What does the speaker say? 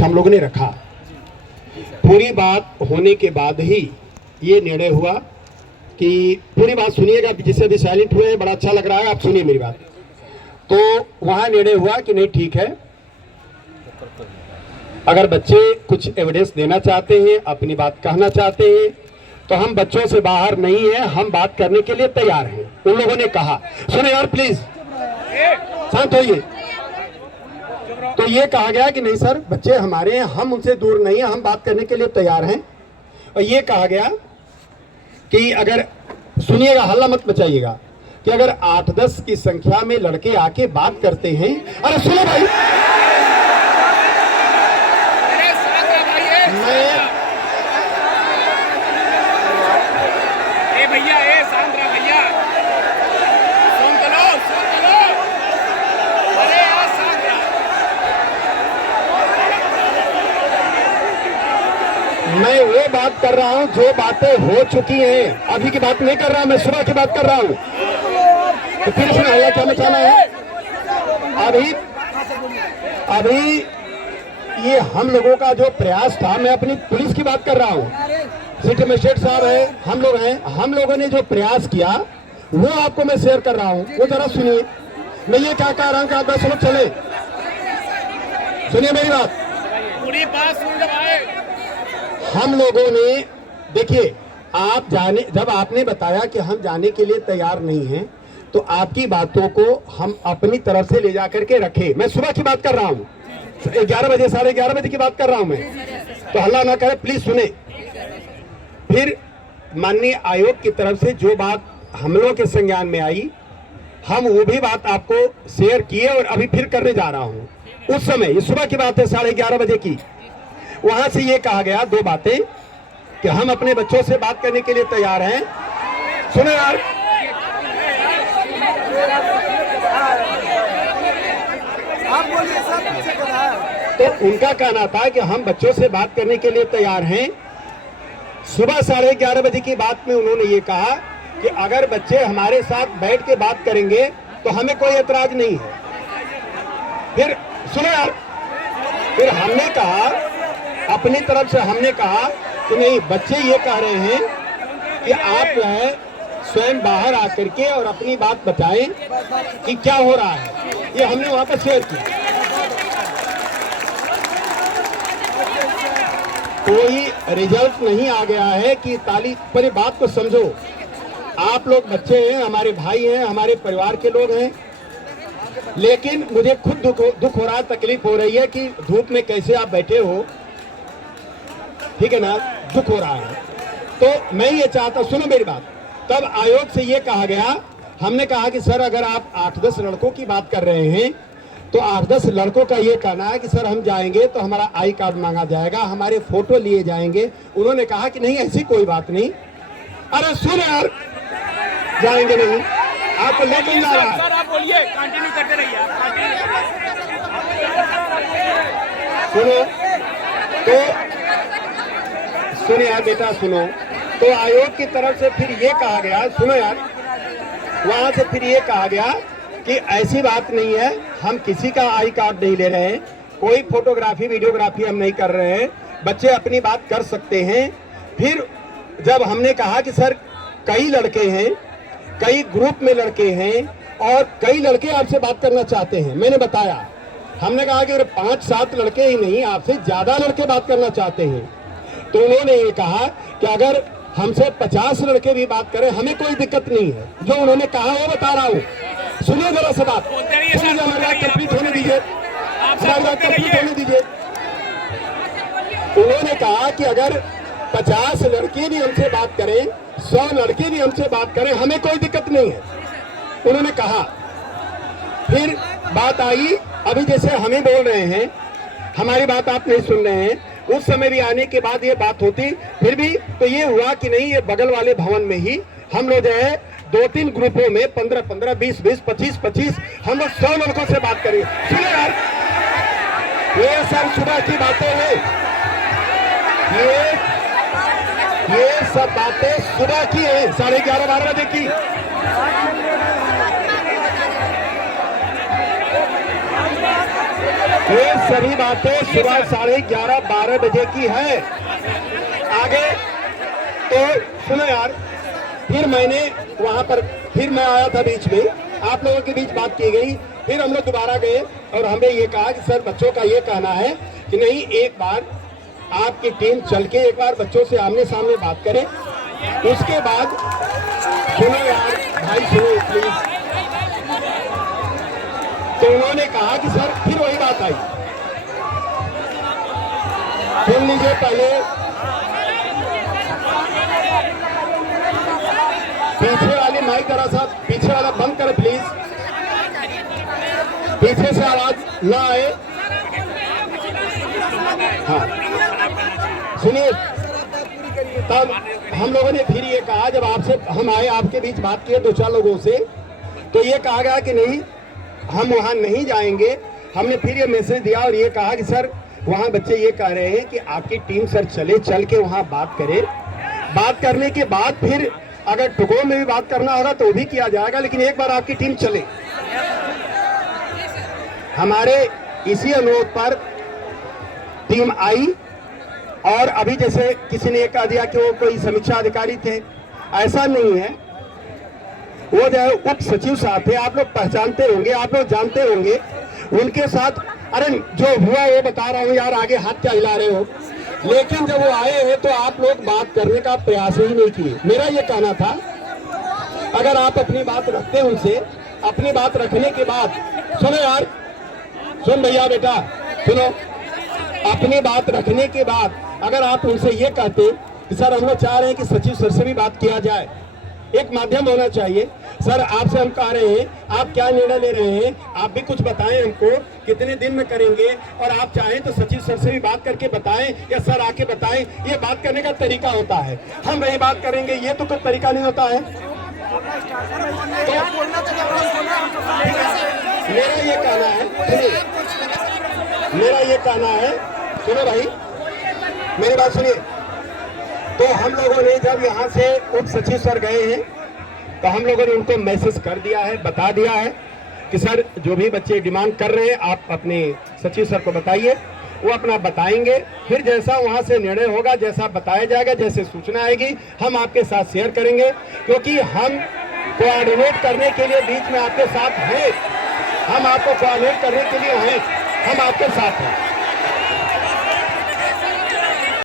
हम लोगों ने रखा। पूरी बात होने के बाद ही ये निर्णय हुआ कि पूरी बात सुनिएगा, जिससे भी साइलेंट हुए बड़ा अच्छा लग रहा है, आप सुनिए मेरी बात। तो वहां निर्णय हुआ कि नहीं ठीक है, अगर बच्चे कुछ एविडेंस देना चाहते हैं, अपनी बात कहना चाहते हैं, तो हम बच्चों से बाहर नहीं है, हम बात करने के लिए तैयार हैं। उन लोगों ने कहा, सुने यार प्लीज शांत होइए। तो ये कहा गया कि नहीं सर, बच्चे हमारे हैं, हम उनसे दूर नहीं है, हम बात करने के लिए तैयार हैं। और ये कहा गया कि अगर, सुनिएगा हल्ला मत मचाइएगा, कि अगर 8-10 की संख्या में लड़के आके बात करते हैं, अरे सुनो भाई, मैं वो बात कर रहा हूं जो बातें हो चुकी हैं, अभी की बात नहीं कर रहा, मैं सुबह की बात कर रहा हूं। तो फिर इसमें हल्ला क्या मचाना है? अभी ये हम लोगों का जो प्रयास था, मैं अपनी पुलिस की बात कर रहा हूं, सिटी मजिस्ट्रेट साहब है, हम लोग हैं, हम लोगों ने जो प्रयास किया वो आपको मैं शेयर कर रहा हूं, वो जरा सुनिए। मैं ये क्या कह रहा हूं कि आप 10 लोग चले, सुनिए मेरी बात, पूरी बात सुन लो। हम लोगों ने, देखिए, आप जाने, जब आपने बताया कि हम जाने के लिए तैयार नहीं हैं, तो आपकी बातों को हम अपनी तरफ से ले जाकर के रखे। मैं सुबह की बात कर रहा हूँ, 11 बजे 11:30 बजे की बात कर रहा हूँ मैं, तो हल्ला ना करें प्लीज, सुने। फिर माननीय आयोग की तरफ से जो बात हम लोगों के संज्ञान में आई, हम वो भी बात आपको शेयर किए और अभी फिर करने जा रहा हूँ। उस समय, ये सुबह की बात है 11:30 बजे की, वहां से ये कहा गया 2 बातें कि हम अपने बच्चों से बात करने के लिए तैयार हैं। सुनो यार, आप बोलिए सर। तो उनका कहना था कि हम बच्चों से बात करने के लिए तैयार हैं। सुबह 11:30 बजे की बात में उन्होंने ये कहा कि अगर बच्चे हमारे साथ बैठ के बात करेंगे तो हमें कोई ऐतराज नहीं है। फिर सुनो यार, फिर हमने कहा, अपनी तरफ से हमने कहा कि नहीं, बच्चे ये कह रहे हैं कि आप जो है स्वयं बाहर आकर के और अपनी बात बताएं कि क्या हो रहा है। ये हमने वहां पर शेयर किया। कोई रिजल्ट नहीं आ गया है कि ताली पर, बात को समझो। आप लोग बच्चे हैं, हमारे भाई हैं, हमारे परिवार के लोग हैं, लेकिन मुझे खुद दुख हो रहा है, तकलीफ हो रही है कि धूप में कैसे आप बैठे हो, ठीक है ना, दुख हो रहा है। तो मैं ये चाहता, सुनो मेरी बात, तब आयोग से ये कहा गया, हमने कहा कि सर अगर आप 8-10 लड़कों की बात कर रहे हैं, तो 8-10 लड़कों का ये कहना है कि सर हम जाएंगे तो हमारा आई कार्ड मांगा जाएगा, हमारे फोटो लिए जाएंगे। उन्होंने कहा कि नहीं, ऐसी कोई बात नहीं। अरे सुन यार, जाएंगे नहीं, आपको लेके जा रहा है। सर आप बोलिए, कंटिन्यू करते रहिए, सुनो। तो सुनो यार बेटा, सुनो। तो आयोग की तरफ से फिर ये कहा गया, सुनो यार, वहां से फिर ये कहा गया कि ऐसी बात नहीं है, हम किसी का आई कार्ड नहीं ले रहे हैं, कोई फोटोग्राफी वीडियोग्राफी हम नहीं कर रहे हैं, बच्चे अपनी बात कर सकते हैं। फिर जब हमने कहा कि सर कई लड़के हैं, कई ग्रुप में लड़के हैं और कई लड़के आपसे बात करना चाहते हैं, मैंने बताया, हमने कहा कि 5-7 लड़के ही नहीं, आपसे ज्यादा लड़के बात करना चाहते हैं। तो उन्होंने ये कहा कि अगर हमसे 50 लड़के भी बात करें, हमें कोई दिक्कत नहीं है। जो उन्होंने कहा वो बता रहा हूँ, सुनिए जरा सा बात, हमारी बात कंप्लीट होने दीजिए, हमारी बात कंप्लीट होने दीजिए। उन्होंने कहा कि अगर 50 लड़के भी हमसे बात करें, 100 लड़के भी हमसे बात करें, हमें कोई दिक्कत नहीं है, उन्होंने कहा। फिर बात आई, अभी जैसे हमें बोल रहे हैं, हमारी बात आप नहीं सुन रहे हैं, उस समय भी आने के बाद ये बात होती, फिर भी तो ये हुआ कि नहीं, ये बगल वाले भवन में ही हम लोग जो है 2-3 ग्रुपों में 15-15, 20-20, 25-25 हम लोग 100 लड़कों से बात करें। सुनो यार, ये सब सुबह की बातें हैं, ये सब बातें सुबह की है, 11:30-12 बजे की। ये सभी बातें सुबह 11:30-12 बजे की है। आगे तो सुनो यार, फिर मैंने वहां पर फिर मैं आया था बीच में, आप लोगों के बीच बात की गई, फिर हम लोग दोबारा गए और हमें ये कहा कि सर बच्चों का ये कहना है कि नहीं, एक बार आपकी टीम चल के एक बार बच्चों से आमने सामने बात करे, उसके बाद सुनो यार भाई, सुनो प्लीज। तो उन्होंने कहा कि सर फिर वही बात आई, सुन लीजिए पहले, पीछे वाली माइक जरा सा पीछे वाला बंद करें प्लीज, पीछे से आवाज ना आए। हाँ सुनिए, तब हम लोगों ने फिर ये कहा, जब आपसे हम आए आपके बीच बात किए 2-4 लोगों से, तो ये कहा गया कि नहीं हम वहां नहीं जाएंगे। हमने फिर ये मैसेज दिया और ये कहा कि सर वहां बच्चे ये कह रहे हैं कि आपकी टीम सर चल के वहां बात करे, बात करने के बाद फिर अगर टुकड़ों में भी बात करना होगा तो वो भी किया जाएगा, लेकिन एक बार आपकी टीम चले। हमारे इसी अनुरोध पर टीम आई और अभी जैसे किसी ने कह दिया कि वो कोई समीक्षा अधिकारी थे, ऐसा नहीं है, वो जो है उप सचिव साहब थे, आप लोग पहचानते होंगे, आप लोग जानते होंगे, उनके साथ अरे जो हुआ वो बता रहा हूँ यार, आगे हाथ क्या हिला रहे हो। लेकिन जब वो आए हैं तो आप लोग बात करने का प्रयास ही नहीं किए। मेरा ये कहना था, अगर आप अपनी बात रखते उनसे, अपनी बात रखने के बाद, सुनो यार, सुन भैया बेटा सुनो, अपनी बात रखने के बाद अगर आप उनसे ये कहते कि सर हम लोग चाह रहे हैं कि सचिव सर से भी बात किया जाए, एक माध्यम होना चाहिए। सर आपसे हम कह रहे हैं, आप क्या निर्णय ले रहे हैं, आप भी कुछ बताएं हमको, कितने दिन में करेंगे, और आप चाहें तो सचिव सर से भी बात करके बताएं या सर आके बताएं। ये बात करने का तरीका होता है, हम वही बात करेंगे, ये तो कोई तरीका नहीं होता है। तो मेरा ये कहना है, सुनिए, मेरा ये कहना है, सुनो भाई मेरी बात सुनिए। तो हम लोगों ने जब यहाँ से उप सचिव सर गए हैं तो हम लोगों ने उनको मैसेज कर दिया है, बता दिया है कि सर जो भी बच्चे डिमांड कर रहे हैं आप अपने सचिव सर को बताइए, वो अपना बताएंगे। फिर जैसा वहाँ से निर्णय होगा, जैसा बताया जाएगा, जैसे सूचना आएगी हम आपके साथ शेयर करेंगे, क्योंकि हम कोऑर्डिनेट करने के लिए बीच में आपके साथ हैं, हम आपको कोऑर्डिनेट करने के लिए हैं, हम आपके साथ हैं।